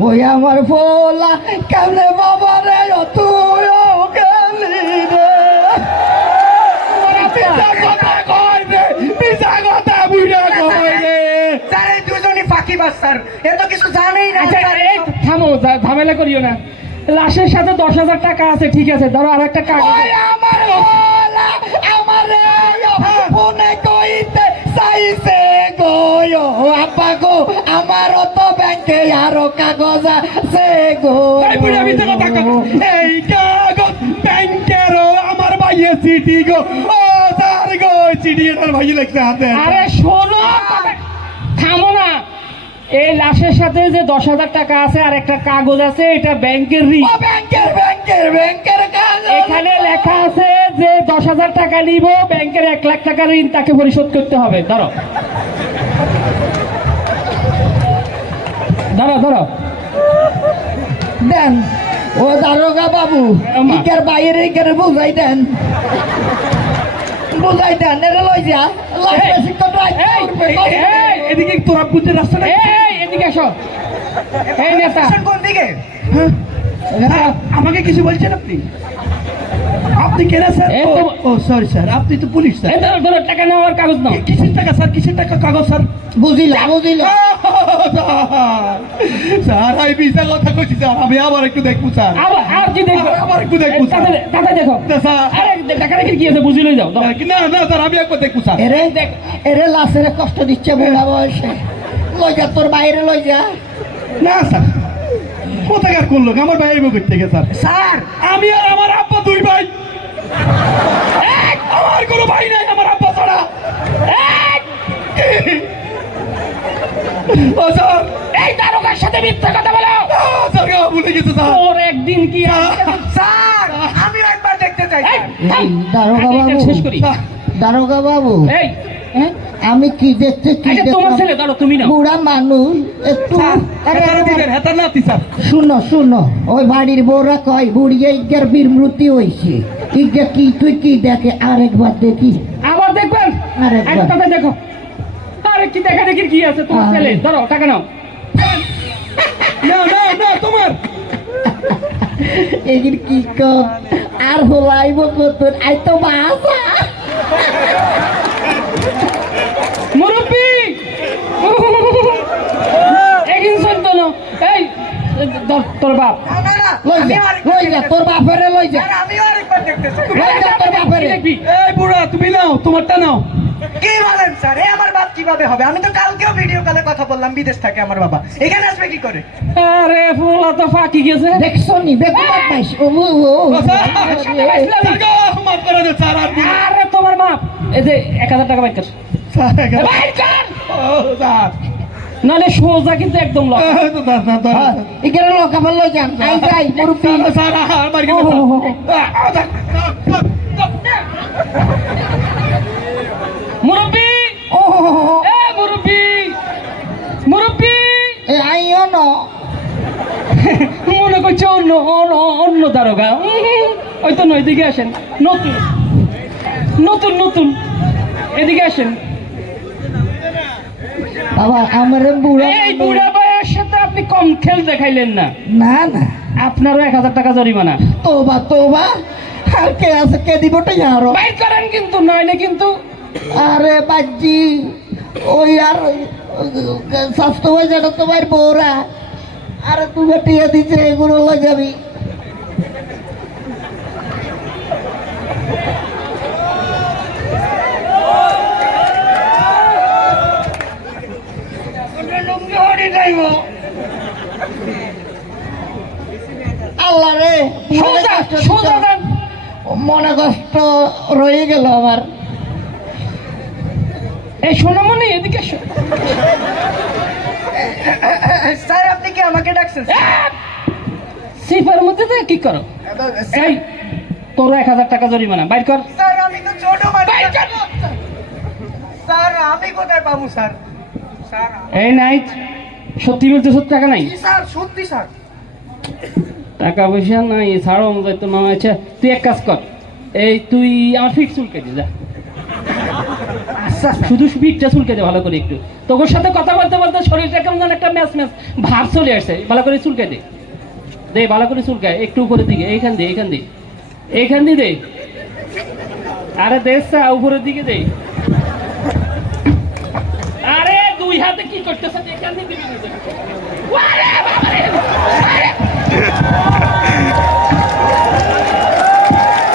ওই আমার ফোলা কেমনে বাবা রে তুই গেলি রে পিছা কথা কই রে পিছা কথা বুইড়া কই রে স্যার এই দুজনই ফাঁকিবাজ স্যার এ তো কিছু জানেই না আচ্ছা এই থামো ঝামেলা করিও না লাশের সাথে 10,000 টাকা আছে ঠিক আছে ধরো আর একটা কাগজ ওই আমার ফোলা আমারে ফোনে কইতে চাইছে গো আপা গো আমারও তো ব্যাংকে আরো কাগজ আছে গো এই বুড়া মিথ্যা কথা কয়। এই কাগজ ব্যাংকেরও আমার ভাইয়ে চিঠি গো ও স্যার গো চিঠি এটার ভাই লিখতে হাতে আরে শোনো থামো না এই লাশের সাথে যে 10,000 টাকা আছে আর একটা কাগজ আছে এটা ব্যাংকের ঋণ ও ব্যাংকের কাগজ এখানে লেখা আছে যে 10,000 টাকা নিব ব্যাংকের 1 লাখ টাকা ঋণ তাকে পরিশোধ করতে হবে ধরো ধরো ধরো দেন ও দারোগা বাবু আমা। ইকের বাইরে ইকের বুঝাই দেন এরে লই যা লাগবে এই, শিক্ষক এই, এই, এদিকে তোরা বুঝতে রাস্তা নাই এই এদিকে আসো এই নেতা স্টেশন কোন দিকে হ্যাঁ, আমাকে কিছু বলছেন আপনি আপনি কেন স্যার এই তো- ও সরি স্যার আপনি তো পুলিশ স্যার এই ধরো ধরো টাকা নেওয়ার কাগজ নাও কিসের টাকা স্যার কিসের টাকা কাগজ স্যার বুঝিলাম স্যার আমি ভিসা কথা কইছি স্যার আমি আবার একটু দেখবো স্যার আর কি দেখো আবার একটু দেখবো স্যার টাকা দেখো না, স্যার আরে টাকা রেখে কি আছে বুঝি লই যাও দাও। না না স্যার আমি একবার দেখবো স্যার এরে লাশের কষ্ট দিচ্ছে বুড়া বয়সে লই যা তোর বাইরে লই যা না স্যার কোথাকার করলো আমার ভাই এবার করতে গেছে স্যার স্যার আমি আর আমার আব্বা দুই ভাই আমার কোনো ভাই নাই আমার আব্বা ছাড়া ও স্যার এই দারোগার সাথে মিথ্যা কথা বলো স্যার ভুলে গেছে স্যার ওর একদিন কি স্যার আমিও একবার দেখতে চাই এই, স্যার। থাম। দারোগা আগে এটা বাবু শেষ করি দারোগা বাবু এই হ্যাঁ? আমি কি দেখতে কি আচ্ছা তোমার দেখলাম? ছেলে ধরো তুমি নাও বুড়া মানুষ একটু আরে, হেতার আরে, দিবেন হেতার নাতি স্যার শুনো ওই বাড়ির বউরা কয় বুড়িয়া ইজ্ঞার বিমৃতি হইছে ইজ্ঞা কি তুই কি দেখে আরেকবার দেখি আবার দেখবেন আরেকবার। একটা কথা দেখো আরে কি দেখা দেখির কি আছে তোমার আরে। ছেলে ধরো টাকা নাও না না না তোমার এগির কি কর আর হলাইব কত আই তো বাসা মুরব্বি এগিন শুনতো না এই ধর তোর বাপ না না না লই যা আমিও আরেকবার লই যা দেখতে তোর চাই। বাপেরে লই যা স্যার, আমিও আরেকবার দেখতে চাই। লই যা তোর বাপেরে দেখবি এই বুড়া তুমি নাও তোমারটা নাও কি বলেন স্যার এ আমার বাপ কিভাবে হবে আমি তো কালকেও ভিডিও কলে কথা বললাম বিদেশ থাকে আমার বাবা এখানে আসবে কি করে আরে ফুলা তো ফাঁকি গেছে দেখছো নি দেখো পাইস ও ও স্যার স্যার গো মাফ করে দে স্যার আর বুড়া আরে তোমার বাপ এই যে 1,000 টাকা বাইর কর স্যার এখানে- বাইর কর ও স্যার নালে সোজা কিন্তু একদম লক তো স্যার স্যার স্যার ইকের লোক আবার লই যান আই যাই মুরব্বি স্যার আর মার গেল মুরব্বি ও এ মুরব্বি মুরব্বি এ আইও ন মনে করছে অন্য অন্য দারোগা ওই তো নয় এদিকে আসেন নতুন নতুন নতুন এদিকে আসেন বাবা আমার বুড়া এই বুড়া বয়সের সাথে আপনি কম খেল দেখাইলেন না না না আপনারও 1,000 টাকা জরিমানা তোবা আর কে আছে কে দিবটাই আরো বাইর করেন কিন্তু নইলে কিন্তু আরে বাজি ওই আর স্বাস্থ্য হয়ে যেটা তোমার বউরা আরে তুমি টিয়া দিচ্ছে এগুলো লাগাবি আল্লাহ রে সোজা সোজা দেন মনে কষ্ট রয়ে গেল আমার এই সোনামণি এদিকে এসো। স্যার আপনি কি আমাকে ডাকছেন সিফের মধ্যে থেকে কি করো এই তোর 1,000 টাকা জরিমানা বাইর কর স্যার আমি তো ছোট মানুষ বাইর কর স্যার আমি কোথায় পাবো স্যার স্যার এই নাইট সত্যি বলতে সত্যি টাকা নাই কি স্যার সত্যি স্যার টাকা পয়সা নাই ছাড়ো আমাদের তো মামা আছে তুই এক কাজ কর এই তুই আমার ফিক্স চুল কেটে যা আচ্ছা আচ্ছা শুধু পিঠটা চুলকে দে ভালো করে একটু তোর সাথে কথা বলতে বলতে শরীরটা কেমন যেন একটা ম্যাচ ম্যাচ ভাব চলে আসছে ভালো করে চুলকে দে দে ভালো করে চুলকায় একটু উপরের দিকে এইখান দিয়ে এইখান দিয়ে দে আরে দেশা উপরের দিকে দে আরে দুই হাতে কি করতেছ এখান দিয়ে দিবি না। আরে